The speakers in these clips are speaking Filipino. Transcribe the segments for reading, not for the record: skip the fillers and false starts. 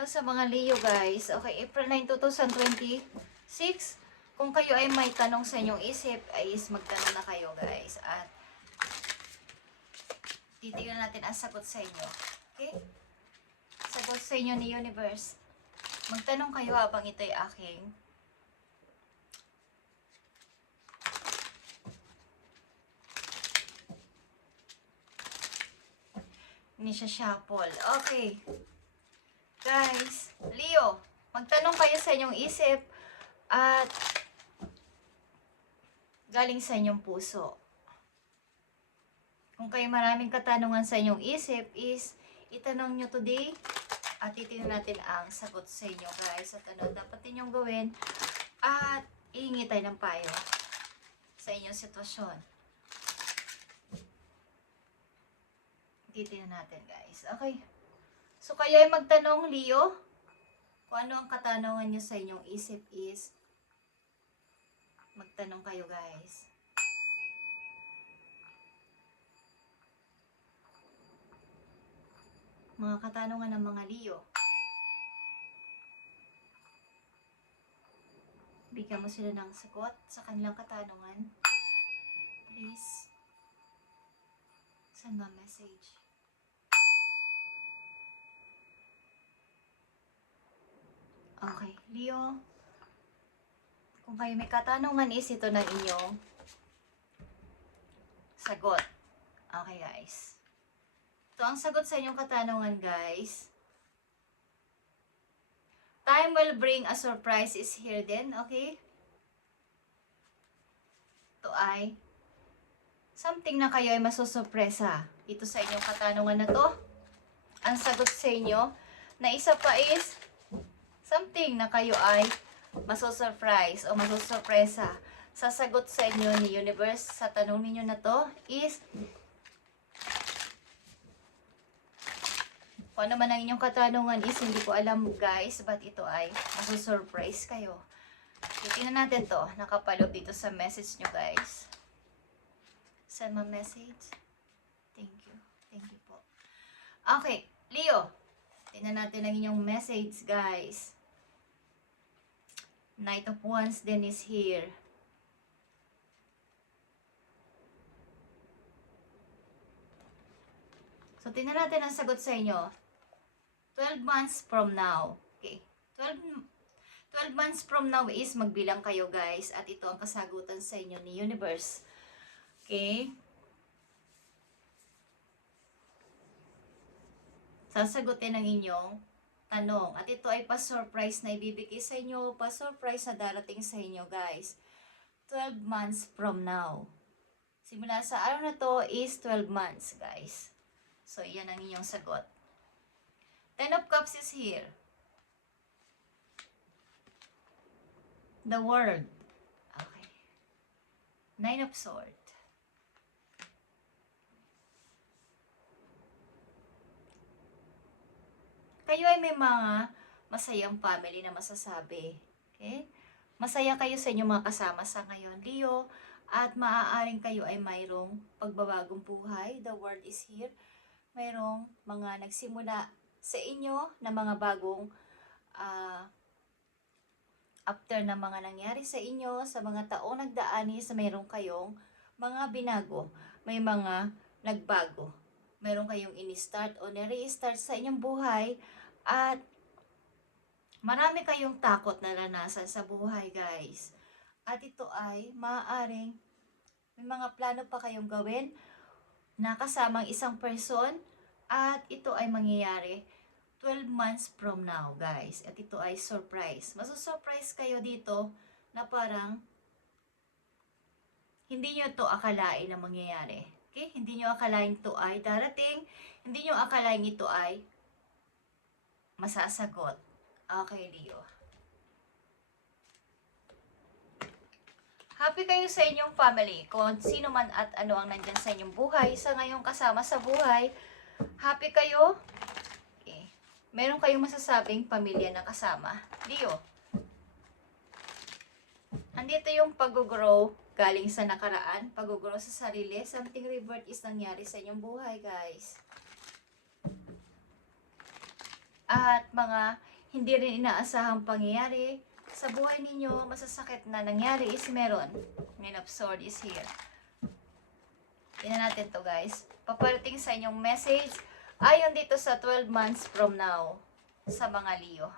Hello sa mga Leo guys. Okay, April 9, 2026. Kung kayo ay may tanong sa inyong isip, ay magtanong na kayo guys. At titignan natin ang sagot sa inyo. Okay? Sagot sa inyo ni Universe. Magtanong kayo habang ito'y aking ni siya shuffle. Okay. Guys, Leo, magtanong kayo sa inyong isip at galing sa inyong puso. Kung kayo maraming katanungan sa inyong isip is itanong nyo today at titingnan natin ang sagot sa inyo guys. At ano dapat ninyong gawin at ihingi tayo ng payo sa inyong sitwasyon. Titingnan natin guys. Okay. So, kayo ay magtanong, Leo, kung ano ang katanungan nyo sa inyong isip is, magtanong kayo, guys. Mga katanungan ng mga Leo. Bigyan mo sila ng sagot sa kanilang katanungan. Please, send a message. Okay, Leo, kung kayo may katanungan is ito na inyong sagot. Okay, guys. Ito ang sagot sa inyong katanungan, guys. Time will bring a surprise is here then, okay? Ito ay something na kayo ay masusurpresa. Ito sa inyong katanungan na to. Ang sagot sa inyo na isa pa is something na kayo ay masusurprise o masusurpresa. Sa sagot sa inyo ni Universe sa tanong ninyo na to is kung ano man ang inyong katanungan is hindi ko alam guys, but ito ay masusurprise kayo. Titingnan natin to, nakapaloob dito sa message nyo guys. Send my message. Thank you. Thank you po. Okay, Leo. Tingnan natin ang inyong message guys. Knight of Wands then is here. So, tingnan natin ang sagot sa inyo. 12 months from now. Okay. 12 months from now is magbilang kayo guys. At ito ang kasagutan sa inyo ni Universe. Okay. Sasagutin ang inyong tanong. At ito ay pa-surprise na ibibigay sa inyo. Pa-surprise na darating sa inyo guys. 12 months from now. Simula sa araw na to is 12 months guys. So, yan ang inyong sagot. 10 of Cups is here. The World. Okay. 9 of Swords. Kayo ay may mga masayang family na masasabi. Okay? Masaya kayo sa inyong mga kasama sa ngayon, Leo. At maaaring kayo ay mayroong pagbabagong buhay. The world is here. Mayroong mga nagsimula sa inyo na mga bagong after na mga nangyari sa inyo, sa mga taong nagdaan is mayroong kayong mga binago. May mga nagbago. Mayroong kayong in-start o nire-start sa inyong buhay. At marami kayong takot na naranasan sa buhay guys. At ito ay maaaring may mga plano pa kayong gawin na kasamang isang person. At ito ay mangyayari 12 months from now guys. At ito ay surprise. Masusurprise kayo dito na parang hindi nyo to akalain na mangyayari. Okay? Hindi nyo akalain ito ay darating. Hindi nyo akalain ito ay masasagot. Okay, Leo. Happy kayo sa inyong family. Kung sino man at ano ang nandyan sa inyong buhay, sa ngayong kasama sa buhay, happy kayo. Okay. Meron kayong masasabing pamilya na kasama. Leo. Andito yung pag-grow galing sa nakaraan, pag-grow sa sarili. Something revert is nangyari sa inyong buhay, guys. At mga hindi rin inaasahang pangyayari sa buhay ninyo, masasakit na nangyari is meron. Nine of Swords is here. Tingnan natin to guys. Paparating sa inyong message ayon dito sa 12 months from now sa mga Leo.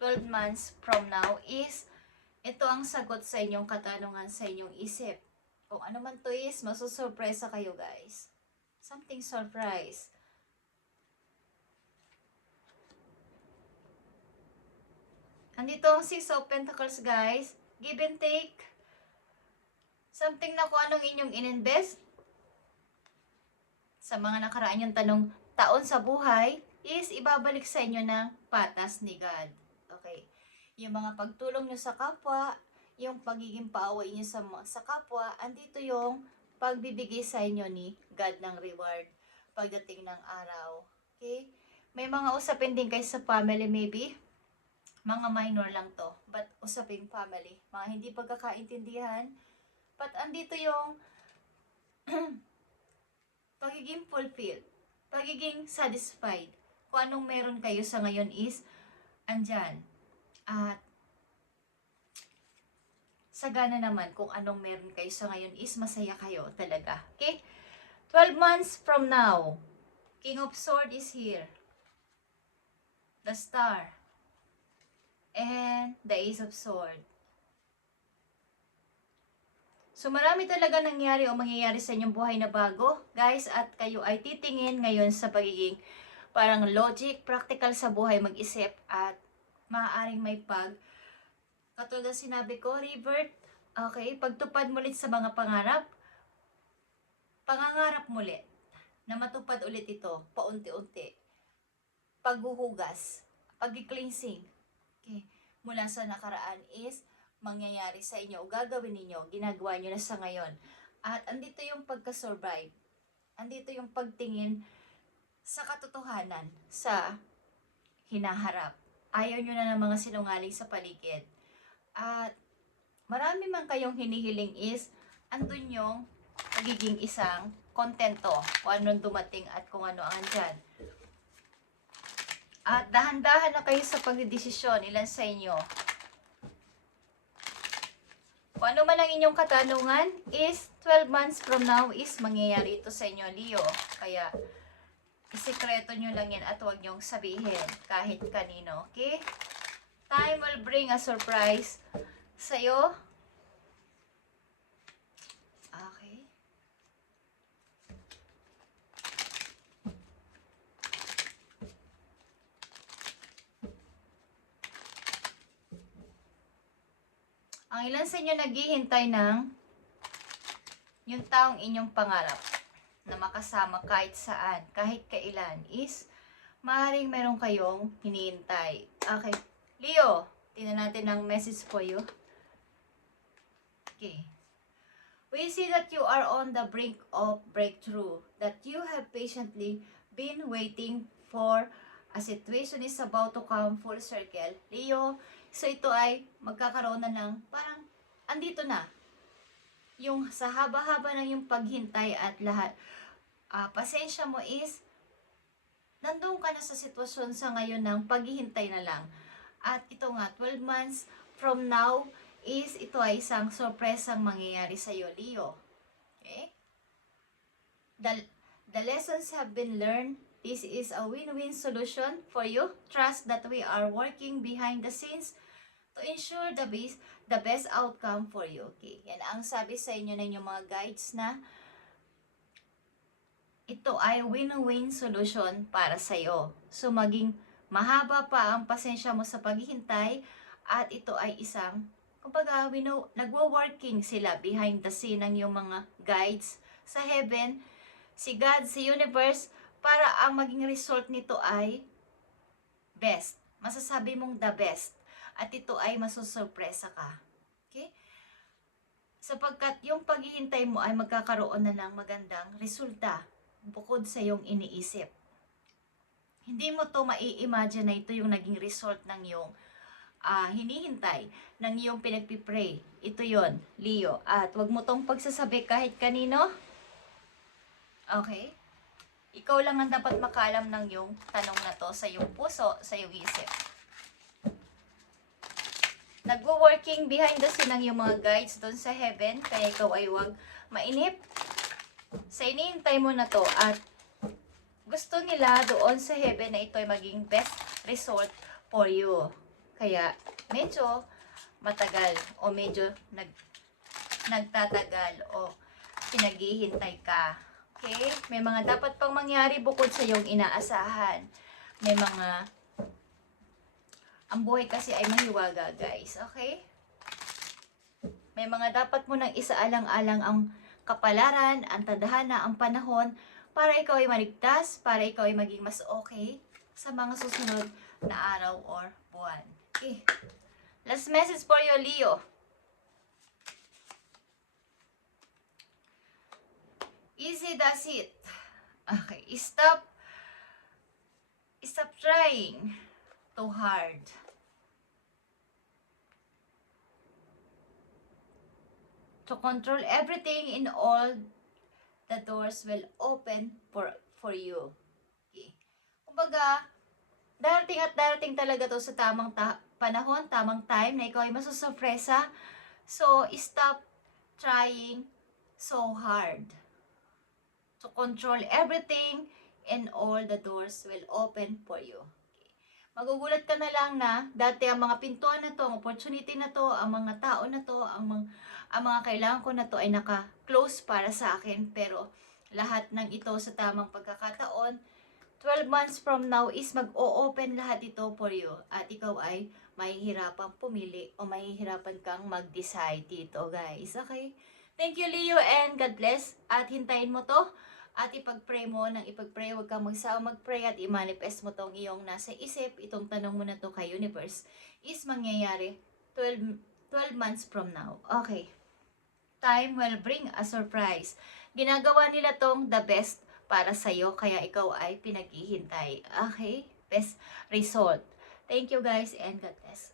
12 months from now is ito ang sagot sa inyong katanungan sa inyong isip. Kung ano man to is, masusurpresa kayo guys. Something surprise. Andito ang Six of Pentacles guys. Give and take. Something na kung anong inyong ininvest sa mga nakaraan yung taon sa buhay is ibabalik sa inyo ng patas ni God. Okay. Yung mga pagtulong nyo sa kapwa, yung pagiging paaway nyo sa kapwa, andito yung pagbibigay sa inyo ni God ng reward pagdating ng araw. Okay? May mga usapin din kayo sa family maybe. Mga minor lang to. But usaping family. Mga hindi pagkakaintindihan. But andito yung pagiging fulfilled. Pagiging satisfied. Kung anong meron kayo sa ngayon is andyan. At sagana naman kung anong meron kayo sa ngayon is masaya kayo talaga. Okay? 12 months from now, King of Swords is here. The Star. And the Ace of Swords. So marami talaga nangyari o mangyayari sa inyong buhay na bago, guys, at kayo ay titingin ngayon sa pagiging parang logic, practical sa buhay, mag-isip at maaaring may katulad sinabi ko, revert, okay, pagtupad mulit sa mga pangarap, pangangarap mulit, na matupad ulit ito, paunti-unti, paghuhugas, pag-cleansing, okay, mula sa nakaraan is mangyayari sa inyo o gagawin ninyo, ginagawa nyo na sa ngayon. At andito yung pagka-survive. Andito yung pagtingin sa katotohanan, sa hinaharap. Ayaw nyo na ng mga sinungaling sa paligid. At marami man kayong hinihiling is, andun yung pagiging isang kontento kung anong dumating at kung ano ang andyan. At dahan-dahan na kayo sa pagdidesisyon, ilan sa inyo. Kung ano man ang inyong katanungan is 12 months from now is mangyayari ito sa inyo, Leo. Kaya isikreto nyo lang yan at huwag nyong sabihin kahit kanino. Okay? Time will bring a surprise sa'yo. Okay. Ang ilan sa inyo naghihintay ng yung taong inyong pangarap na makasama kahit saan, kahit kailan is maaaring meron kayong hinihintay. Okay. Leo, tingnan natin ang message for you. Okay. We see that you are on the brink of breakthrough, that you have patiently been waiting for. A situation is about to come full circle. Leo, so ito ay magkakaroon na ng parang andito na. Yung sa haba-haba ng yung paghintay at lahat. Pasensya mo is nandun ka na sa sitwasyon sa ngayon ng paghihintay na lang. At ito nga, 12 months from now is ito ay isang sorpresang mangyayari sa iyo, Leo. Okay? The lessons have been learned. This is a win-win solution for you. Trust that we are working behind the scenes to ensure the best outcome for you. Okay? Yan ang sabi sa inyo ng inyong mga guides na ito ay win-win solution para sa iyo. So maging mahaba pa ang pasensya mo sa paghihintay at ito ay isang, kumbaga, nagwo-working sila behind the scene ng iyong mga guides sa heaven, si God, si universe, para ang maging result nito ay best. Masasabi mong the best. At ito ay masusurpresa ka. Okay? Sapagkat yung paghihintay mo ay magkakaroon na ng magandang resulta bukod sa iyong iniisip. Hindi mo to mai-imagine na ito yung naging result ng iyong hinihintay, ng iyong pinagpipray. Ito yon, Leo. At wag mo tong pagsasabi kahit kanino. Okay? Ikaw lang ang dapat makaalam ng iyong tanong na to sa iyong puso, sa iyong isip. Nagwo-working behind the scene ang yung mga guides doon sa heaven, kaya ikaw ay huwag mainip. Sa inihintay mo na to at gusto nila doon sa heaven na ito ay maging best result for you. Kaya medyo matagal o medyo nagtatagal o pinaghihintay ka. Okay? May mga dapat pang mangyari bukod sa iyong inaasahan. May mga ang buhay kasi ay mahiwaga, guys. Okay? May mga dapat mo nang isaalang-alang ang kapalaran, ang tadhana, ang panahon para ikaw ay maligtas, para ikaw ay maging mas okay sa mga susunod na araw or buwan. Okay. Last message for you, Leo. Easy does it. Okay. Stop trying too hard. To control everything in all, the doors will open for you. Okay. Kumbaga, darating at darating talaga to sa tamang panahon, tamang time na ikaw ay masusurpresa. So, stop trying so hard. To control everything and all the doors will open for you. Okay. Magugulat ka na lang na dati ang mga pintuan na to, ang opportunity na to, ang mga tao na to, ang mga kailangan ko na to ay naka-close para sa akin. Pero lahat ng ito sa tamang pagkakataon, 12 months from now is mag-o-open lahat ito for you. At ikaw ay mahihirapang pumili o mahihirapan kang mag-decide dito, guys. Okay? Thank you, Leo, and God bless. At hintayin mo to. At ipag-pray mo, nang ipag-pray, huwag kang magsawa mag-pray at i-manifest mo tong iyong nasa isip. Itong tanong mo na to kay universe is mangyayari 12 months from now. Okay. Time will bring a surprise. Ginagawa nila tong the best para sa'yo, kaya ikaw ay pinaghihintay. Okay? Best result. Thank you guys and God bless.